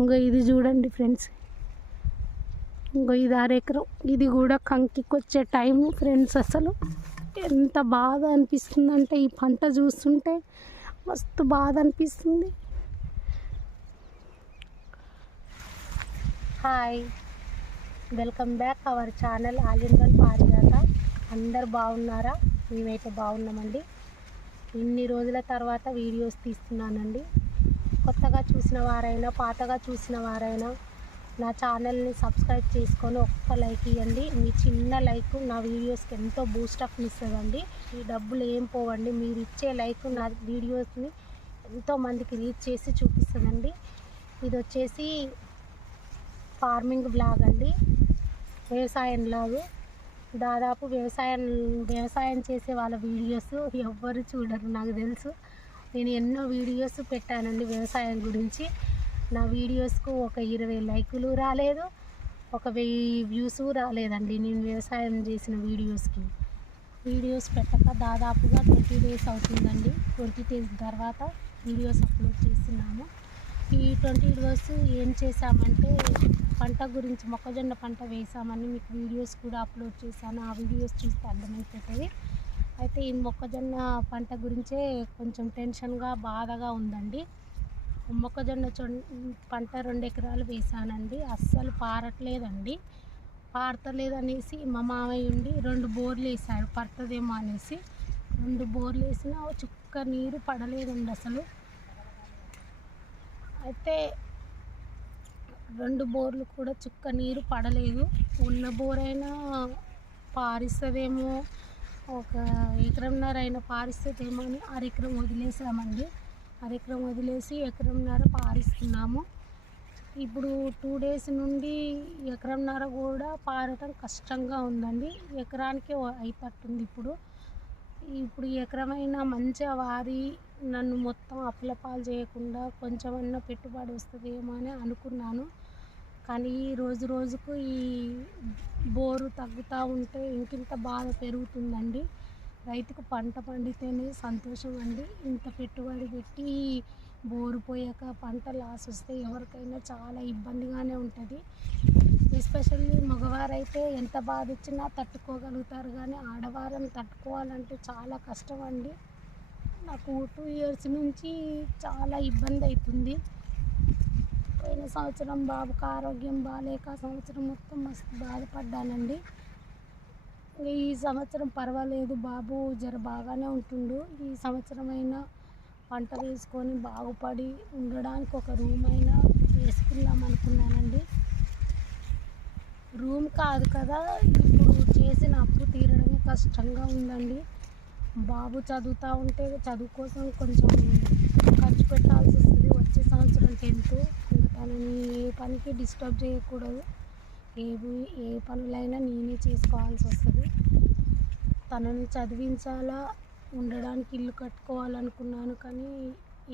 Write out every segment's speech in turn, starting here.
ఇంకో ఇది చూడండి ఫ్రెండ్స్, ఇంకో ఇది అరెకరం. ఇది కూడా కంకికి వచ్చే టైము ఫ్రెండ్స్. అసలు ఎంత బాధ అనిపిస్తుందంటే ఈ పంట చూస్తుంటే మస్తు బాధ అనిపిస్తుంది. Hi, welcome back our channel ఆలింగల్ పారిజాత. అందరు బాగున్నారా? మేమైతే బాగున్నామండి. ఇన్ని రోజుల తర్వాత వీడియోస్ తీస్తున్నానండి. కొత్తగా చూసిన వారైనా పాతగా చూసిన వారైనా నా ఛానల్ని సబ్స్క్రైబ్ చేసుకొని ఒక్క లైక్ ఇవ్వండి. మీ చిన్న లైక్ నా వీడియోస్కి ఎంతో బూస్టప్ని ఇస్తుందండి. ఈ డబ్బులు ఏం పోవండి, మీరు ఇచ్చే లైక్ నా వీడియోస్ని ఎంతోమందికి రీచ్ చేసి చూపిస్తుందండి. ఇది వచ్చేసి ఫార్మింగ్ బ్లాగ్ అండి, వ్యవసాయం బ్లాగు. దాదాపు వ్యవసాయం చేసే వాళ్ళ వీడియోస్ ఎవ్వరు చూడరు, నాకు తెలుసు. నేను ఎన్నో వీడియోస్ పెట్టానండి వ్యవసాయం గురించి. నా వీడియోస్కు ఒక 20 లైకులు రాలేదు, ఒక 1000 వ్యూస్ రాలేదండి. నేను వ్యవసాయం చేసిన వీడియోస్ పెట్టక దాదాపుగా 20 డేస్ అవుతుందండి. 20 డేస్ తర్వాత వీడియోస్ అప్లోడ్ చేస్తున్నాము. ఈ 20 డేస్ ఏం చేశామంటే పంట గురించి, మొక్కజొన్న పంట వేసామని మీకు వీడియోస్ కూడా అప్లోడ్ చేశాను. ఆ వీడియోస్ చూస్తే అర్థమైపోతుంది. అయితే ఈ మొక్కజొన్న పంట గురించే కొంచెం టెన్షన్గా బాధగా ఉందండి. మొక్కజొన్న పంట 2 ఎకరాలు వేసానండి. అస్సలు పారట్లేదండి. పారతలేదనేసి మా మామయ్య ఉండి 2 బోర్లు వేసాడు, పడుతుందేమో అనేసి. 2 బోర్లు వేసినా చుక్క నీరు పడలేదండి అసలు. అయితే 2 బోర్లు కూడా చుక్క నీరు పడలేదు. ఉన్న బోర్ అయినా పారిస్తుందేమో, ఒక 1.5 ఎకరం అయినా పారిస్తుందేమో అని అరెకరం వదిలేసామండి. అరెకరం వదిలేసి 1.5 ఎకరం పారిస్తున్నాము. ఇప్పుడు 2 డేస్ నుండి 1.5 ఎకరం కూడా పారటం కష్టంగా ఉందండి. ఎకరానికి అయిపోతుంది. ఇప్పుడు 1 ఎకరమైనా మంచిగా వారి నన్ను మొత్తం అప్పుల పాలు చేయకుండా కొంచెమన్నా పెట్టుబడి వస్తుందేమో అని అనుకున్నాను. కానీ రోజు రోజుకు ఈ బోరు తగ్గుతూ ఉంటే ఇంకింత బాధ పెరుగుతుందండి. రైతుకు పంట పండితేనే సంతోషం అండి. ఇంత పెట్టుబడి పెట్టి బోరు పోయాక పంట లాస్ వస్తే ఎవరికైనా చాలా ఇబ్బందిగానే ఉంటుంది. ఎస్పెషల్లీ మగవారైతే ఎంత బాధ వచ్చినా తట్టుకోగలుగుతారు, కానీ ఆడవారిని తట్టుకోవాలంటే చాలా కష్టం అండి. నాకు 2 ఇయర్స్ నుంచి చాలా ఇబ్బంది అవుతుంది. పోయిన సంవత్సరం బాబుకు ఆరోగ్యం బాగాలేక సంవత్సరం మొత్తం మస్తు బాధపడ్డానండి. ఈ సంవత్సరం పర్వాలేదు, బాబు జర బాగానే ఉంటుండు. ఈ సంవత్సరమైనా పంట వేసుకొని బాగుపడి ఉండడానికి ఒక రూమ్ అయినా వేసుకుందాం అనుకున్నానండి. రూమ్ కాదు కదా, ఇప్పుడు చేసిన అప్పు తీరడమే కష్టంగా ఉందండి. బాబు చదువుతూ ఉంటే చదువు కోసం కొంచెం ఖర్చు పెట్టాల్సి వస్తుంది. వచ్చే సంవత్సరం 10th. ఇంకా తనని ఏ పనికి డిస్టర్బ్ చేయకూడదు. ఏ పనులైనా నేనే చేసుకోవాల్సి వస్తుంది. తనని చదివించాలా, ఉండడానికి ఇల్లు కట్టుకోవాలనుకున్నాను, కానీ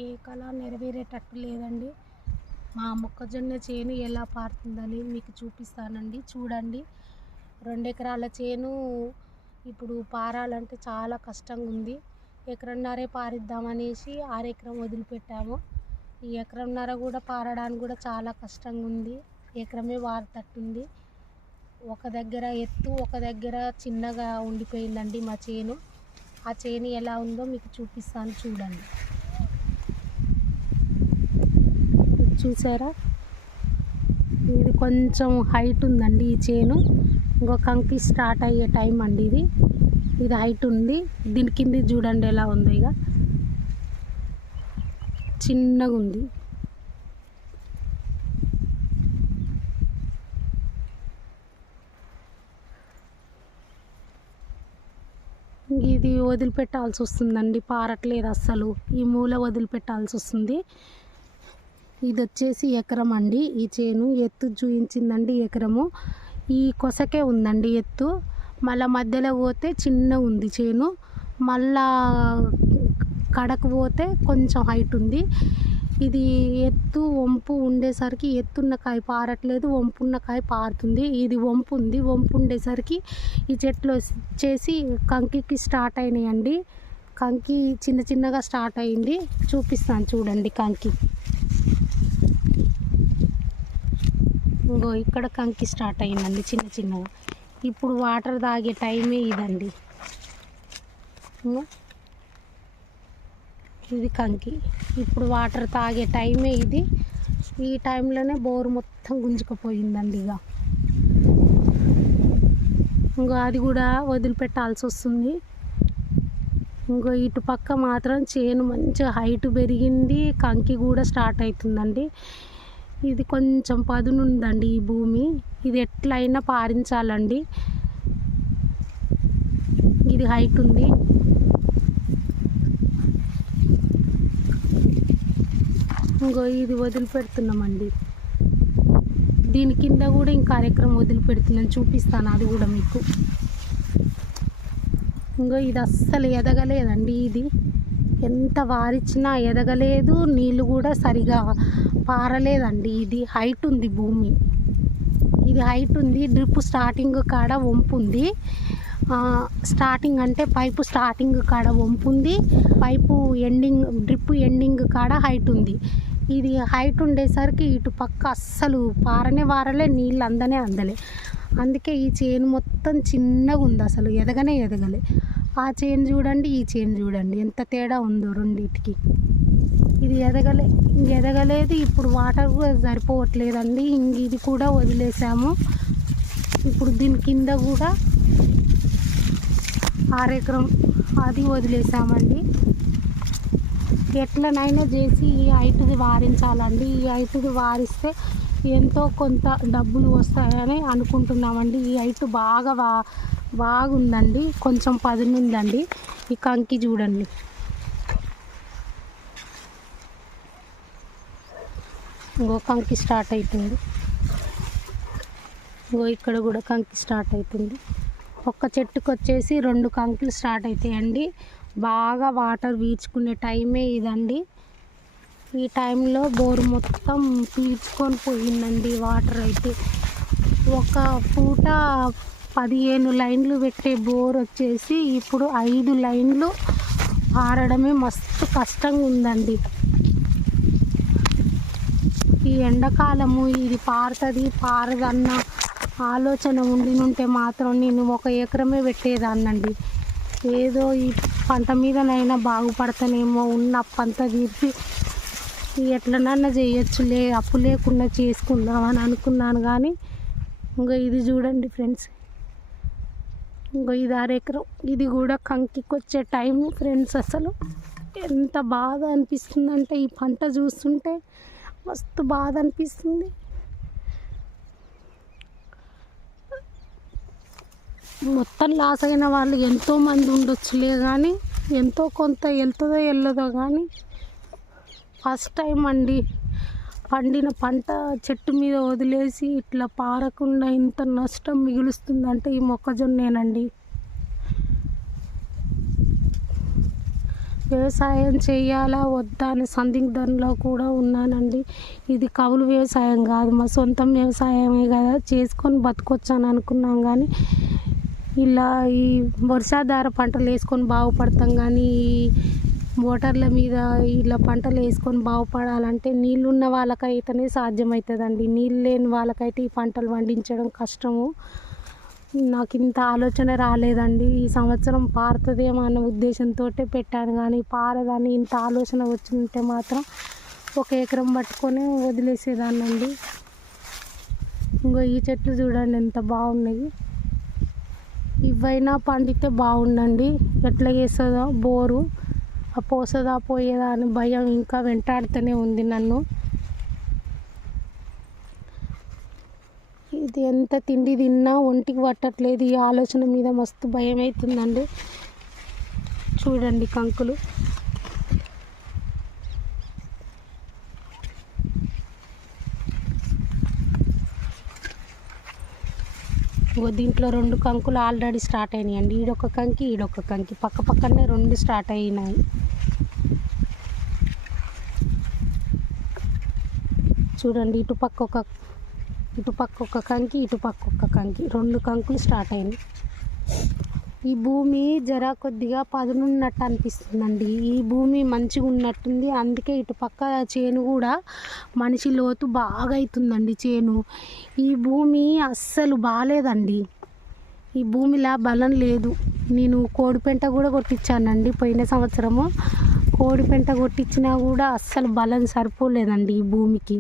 ఏ కళ నెరవేరేటట్టు లేదండి. మా మొక్కజొన్న చేను ఎలా పారుతుందని మీకు చూపిస్తానండి. చూడండి, 2 ఎకరాల చేను ఇప్పుడు పారాలంటే చాలా కష్టంగా ఉంది. 1.5 ఎకరం పారిద్దామనేసి 6 ఎకరం వదిలిపెట్టాము. ఈ 1.5 ఎకరం కూడా పారడానికి కూడా చాలా కష్టంగా ఉంది. ఎకరమే వారుతట్టుంది. ఒక దగ్గర ఎత్తు, ఒక దగ్గర చిన్నగా ఉండిపోయిందండి మా చేను. ఆ చేను ఎలా ఉందో మీకు చూపిస్తాను, చూడండి. చూసారా, ఇది కొంచెం హైట్ ఉందండి ఈ చేను. ఇంకో కంకి స్టార్ట్ అయ్యే టైం అండి ఇది హైట్ ఉంది. దీని కింద చూడండి ఎలా ఉందో, ఇక చిన్నగా ఉంది. ఇది వదిలిపెట్టాల్సి వస్తుందండి, పారట్లేదు అస్సలు. ఈ మూల వదిలిపెట్టాల్సి వస్తుంది. ఇది వచ్చేసి ఎకరం అండి. ఈ చేను ఎత్తు చూపించిందండి ఎకరము. ఈ కొసకే ఉందండి ఎత్తు. మళ్ళీ మధ్యలో పోతే చిన్న ఉంది చేను. మళ్ళా కడకు పోతే కొంచెం హైట్ ఉంది. ఇది ఎత్తు వంపు ఉండేసరికి ఎత్తున్న కాయ పారట్లేదు, వంపున్న కాయ పారుతుంది. ఇది వంపు ఉంది. వంపు ఉండేసరికి ఈ చెట్లు వచ్చేసి కంకికి స్టార్ట్ అయినాయండి. కంకి చిన్న చిన్నగా స్టార్ట్ అయింది. చూపిస్తాను చూడండి. కంకి ఇంకో ఇక్కడ కంకి స్టార్ట్ అయిందండి చిన్న చిన్నగా. ఇప్పుడు వాటర్ తాగే టైమే ఇదండి. ఇది కంకి, ఇప్పుడు వాటర్ తాగే టైమే ఇది. ఈ టైంలోనే బోరు మొత్తం గుంజుకుపోయిందండి. ఇంకో అది కూడా వదిలిపెట్టాల్సి వస్తుంది. ఇంకో ఇటు పక్క మాత్రం చేను మంచిగా హైట్ పెరిగింది, కంకి కూడా స్టార్ట్ అవుతుందండి. ఇది కొంచెం పదునుందండి ఈ భూమి, ఇది ఎట్లయినా పారించాలండి. ఇది హైట్ ఉంది. ఇంకో ఇది వదిలిపెడుతున్నామండి. దీని కింద కూడా ఇంకా కార్యక్రమం వదిలిపెడుతున్నాను, చూపిస్తాను అది కూడా మీకు. ఇంకో ఇది అస్సలు ఎదగలేదండి. ఇది ఎంత వారిచ్చినా ఎదగలేదు, నీళ్ళు కూడా సరిగా పారలేదండి. ఇది హైట్ ఉంది భూమి, ఇది హైట్ ఉంది. డ్రిప్ స్టార్టింగ్ కాడ వంపు ఉంది. స్టార్టింగ్ అంటే పైపు స్టార్టింగ్ కాడ వంపు ఉంది, పైపు ఎండింగ్ డ్రిప్ ఎండింగ్ కాడ హైట్ ఉంది. ఇది హైట్ ఉండేసరికి ఇటు పక్క అస్సలు పారలే, నీళ్ళు అందలే. అందుకే ఈ చేను మొత్తం చిన్నగా ఉంది, అసలు ఎదగలే. ఆ చేను చూడండి, ఈ చేను చూడండి, ఎంత తేడా ఉందో రెండింటికి. ఇది ఎదగలేదు. ఇప్పుడు వాటర్ కూడా సరిపోవట్లేదండి. ఇది కూడా వదిలేసాము. ఇప్పుడు దీని కింద కూడా 6 ఎకరం అది వదిలేసామండి. ఎట్లనైనా చేసి ఈ హైట్ది వారించాలండి. ఈ హైట్ది వారిస్తే ఎంతో కొంత డబ్బులు వస్తాయని అనుకుంటున్నామండి. ఈ హైట్ బాగుందండి, కొంచెం పదునుందండి. ఈ కంకి చూడండి, ఇంకో కంకి స్టార్ట్ అవుతుంది. ఇంకో ఇక్కడ కూడా కంకి స్టార్ట్ అవుతుంది. ఒక్క చెట్టుకు వచ్చేసి 2 కంకులు స్టార్ట్ అవుతాయండి. బాగా వాటర్ పీల్చుకునే టైమే ఇదండి. ఈ టైంలో బోరు మొత్తం పీల్చుకొని పోయిందండి వాటర్ అయితే. ఒక పూట 15 లైన్లు పెట్టే బోర్ వచ్చేసి ఇప్పుడు 5 లైన్లు పారడమే మస్తు కష్టంగా ఉందండి. ఈ ఎండాకాలము ఇది పారదన్న ఆలోచన ఉంటే మాత్రం నేను 1 ఎకరమే పెట్టేదాన్నండి. ఏదో ఈ పంట మీదనైనా బాగుపడతానేమో, ఉన్న అప్పంతా తీర్చి ఎట్లనన్నా చేయొచ్చులే, అప్పు లేకుండా చేసుకుందామని అనుకున్నాను. కానీ ఇంకా ఇది చూడండి ఫ్రెండ్స్, ఇంకా ఇది 6 ఎకరం. ఇది కూడా కంకికి వచ్చే టైం ఫ్రెండ్స్. అసలు ఎంత బాధ అనిపిస్తుందంటే ఈ పంట చూస్తుంటే మస్తు బాధ అనిపిస్తుంది. మొత్తం లాస్ అయిన వాళ్ళు ఎంతోమంది ఉండొచ్చులే, కానీ ఎంతో కొంత వెళ్తుందో వెళ్ళదో. కానీ ఫస్ట్ టైం అండి పండిన పంట చెట్టు మీద వదిలేసి ఇట్లా పారకుండా ఇంత నష్టం మిగులుస్తుందంటే ఈ మొక్కజొన్నేనండి. వ్యవసాయం చేయాలా వద్దా అనే సందిగ్ధంలో కూడా ఉన్నానండి. ఇది కౌలు వ్యవసాయం కాదు, మా సొంతం వ్యవసాయమే కదా, చేసుకొని బతకొచ్చు అని అనుకున్నాం. కానీ ఇలా ఈ వర్షాధార పంటలు వేసుకొని బాగుపడతాం, కానీ ఈ మోటార్ల మీద ఇలా పంటలు వేసుకొని బాగుపడాలంటే నీళ్ళున్న వాళ్ళకైతేనే సాధ్యమవుతుందండి. నీళ్ళు లేని వాళ్ళకైతే ఈ పంటలు పండించడం కష్టము. నాకు ఇంత ఆలోచన రాలేదండి. ఈ సంవత్సరం పారుతుందేమో అన్న ఉద్దేశంతో పెట్టాను, కానీ పారదని ఇంత ఆలోచన వచ్చింటే మాత్రం 1 ఎకరం పట్టుకొని వదిలేసేదాన్నండి. ఇంకో ఈ చెట్లు చూడండి ఎంత బాగున్నాయి. ఇవైనా పండితే బాగుండండి. ఎట్లా చేస్తుందో బోరు, పోసదా పోయేదా అని భయం ఇంకా వెంటాడుతూనే ఉంది నన్ను. ఇది ఎంత తిండి తిన్నా ఒంటికి పట్టట్లేదు. ఈ ఆలోచన మీద మస్తు భయం అవుతుందండి. చూడండి కంకులు, దీంట్లో 2 కంకులు ఆల్రెడీ స్టార్ట్ అయినాయండి. ఈడొక కంకి పక్క పక్కనే 2 స్టార్ట్ అయినాయి. చూడండి, ఇటుపక్క ఒక కంకి, ఇటుపక్క ఒక కంకి, 2 కంకులు స్టార్ట్ అయినాయి. ఈ భూమి జర కొద్దిగా పదునున్నట్టు అనిపిస్తుందండి. ఈ భూమి మంచిగా ఉన్నట్టుంది, అందుకే ఇటు పక్క చేను కూడా మనిషి లోతు బాగా అవుతుందండి చేను. ఈ భూమి అస్సలు బాగాలేదండి, ఈ భూమిలో బలం లేదు. నేను కోడిపెంట కూడా కొట్టించానండి పోయిన సంవత్సరము. కోడిపెంట కొట్టించినా కూడా అస్సలు బలం సరిపోలేదండి ఈ భూమికి.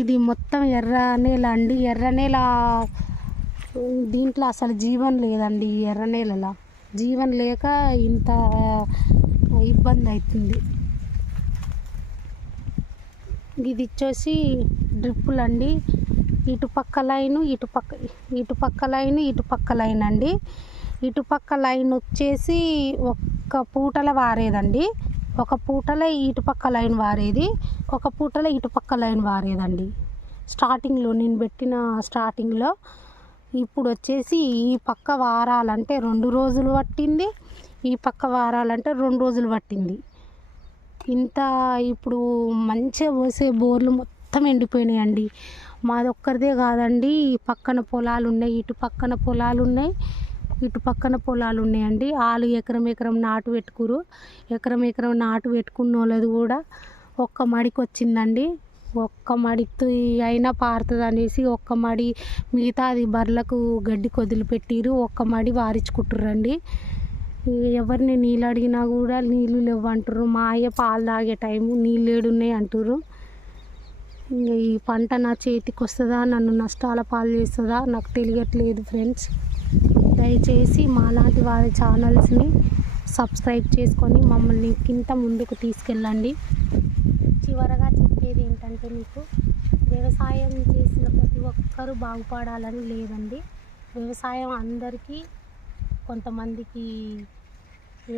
ఇది మొత్తం ఎర్ర నేల అండి. ఎర్ర నేల దీంట్లో అసలు జీవం లేదండి. ఈ ఎర్ర నేలలో జీవం లేక ఇంత ఇబ్బంది అవుతుంది. ఇది వచ్చేసి డ్రిప్పులు అండి. ఇటుపక్క లైను ఇటుపక్క లైన్ అండి. ఇటుపక్క లైన్ వచ్చేసి ఒక్క పూటల వారేదండి. ఒక పూటలో ఇటుపక్క లైన్ వారేది, ఒక పూటలో ఇటుపక్క లైన్ వారేదండి. స్టార్టింగ్లో నేను పెట్టిన స్టార్టింగ్లో. ఇప్పుడు వచ్చేసి ఈ పక్క వారాలంటే 2 రోజులు పట్టింది, ఈ పక్క వారాలంటే 2 రోజులు పట్టింది. ఇంత ఇప్పుడు మంచిగా పోసే బోర్లు మొత్తం ఎండిపోయినాయండి. మాది ఒక్కరిదే కాదండి, పక్కన పొలాలు ఉన్నాయి, ఇటు పక్కన పొలాలు ఉన్నాయి, ఇటు పక్కన పొలాలు ఉన్నాయండి. వాళ్ళు ఎకరం నాటు పెట్టుకురు. ఎకరం నాటు పెట్టుకున్న వాళ్ళది కూడా ఒక్క మడికి వచ్చిందండి. ఒక్క మడితో అయినా పారుతుంది అనేసి ఒక్క మడి, మిగతాది బర్లకు గడ్డి వదిలిపెట్టిరు. ఒక్క మడి వారించుకుంటుర్రండి. ఎవరిని నీళ్ళు అడిగినా కూడా నీళ్ళు లేవు అంటారు. మా అయ్య పాలు తాగే టైము నీళ్ళు ఏడున్నాయి అంటారు. ఈ పంట నా చేతికి వస్తుందా, నన్ను నష్టాల పాలు చేస్తుందా నాకు తెలియట్లేదు ఫ్రెండ్స్. దయచేసి మాలాంటి వారి ఛానల్స్ని సబ్స్క్రైబ్ చేసుకొని మమ్మల్ని ఇంత ముందుకు తీసుకెళ్ళండి. చివరగా చెప్పేది ఏంటంటే, మీకు వ్యవసాయం చేసిన ప్రతి ఒక్కరూ బాగుపడాలని లేదండి. వ్యవసాయం అందరికీ, కొంతమందికి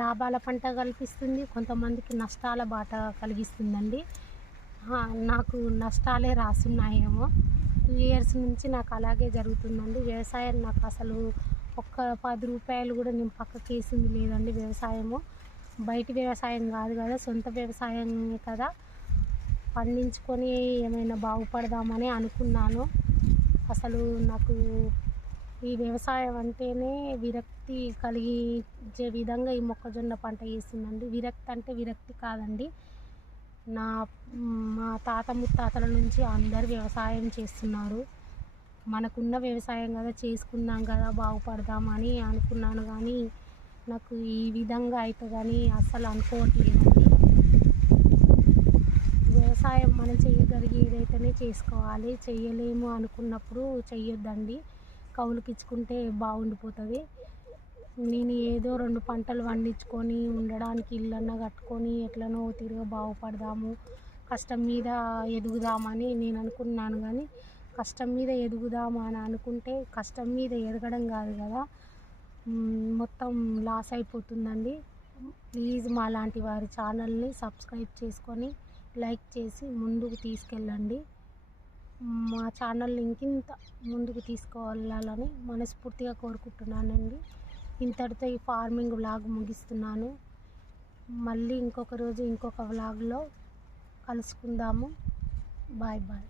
లాభాల పంట కల్పిస్తుంది, కొంతమందికి నష్టాల బాట కలిగిస్తుందండి. నాకు నష్టాలే రాసున్నాయేమో. 2 years నుంచి నాకు అలాగే జరుగుతుందండి. వ్యవసాయం నాకు అసలు ఒక్క 10 రూపాయలు కూడా నేను పక్కకి వేసింది లేదండి. వ్యవసాయము బయటి వ్యవసాయం కాదు కదా, సొంత వ్యవసాయమే కదా. పండించుకొని ఏమైనా బాగుపడదామని అనుకున్నాను. అసలు నాకు ఈ వ్యవసాయం అంటేనే విరక్తి కలిగించే విధంగా ఈ మొక్కజొన్న పంట వేసిందండి. విరక్తి అంటే విరక్తి కాదండి, మా తాత ముత్తాతల నుంచి అందరు వ్యవసాయం చేస్తున్నారు. మనకున్న వ్యవసాయం కదా, చేసుకుందాం కదా, బాగుపడదామని అనుకున్నాను. కానీ నాకు ఈ విధంగా అవుతుందని అస్సలు అనుకోవట్లేదండి. వ్యవసాయం మనం చేయగలిగేదైతేనే చేసుకోవాలి, చెయ్యలేము అనుకున్నప్పుడు చెయ్యొద్దండి. కౌలుకి ఇచ్చుకుంటే బాగుండిపోతుంది. నేను ఏదో 2 పంటలు పండించుకొని ఉండడానికి ఇల్లన్నా కట్టుకొని ఎట్లనో తిరిగి బాగుపడదాము, కష్టం మీద ఎదుగుదామని నేను అనుకున్నాను. కానీ కష్టం మీద ఎదుగుదాము అని అనుకుంటే కష్టం మీద ఎదగడం కాదు కదా, మొత్తం లాస్ అయిపోతుందండి. ప్లీజ్ మా లాంటి వారి ఛానల్ని సబ్స్క్రైబ్ చేసుకొని లైక్ చేసి ముందుకు తీసుకెళ్ళండి. మా ఛానల్ని ఇంకింత ముందుకు తీసుకువెళ్ళాలని మనస్ఫూర్తిగా కోరుకుంటున్నానండి. ఇంతటితో ఈ ఫార్మింగ్ వ్లాగ్ ముగిస్తున్నాను. మళ్ళీ ఇంకొక రోజు ఇంకొక వ్లాగ్లో కలుసుకుందాము. Bye bye.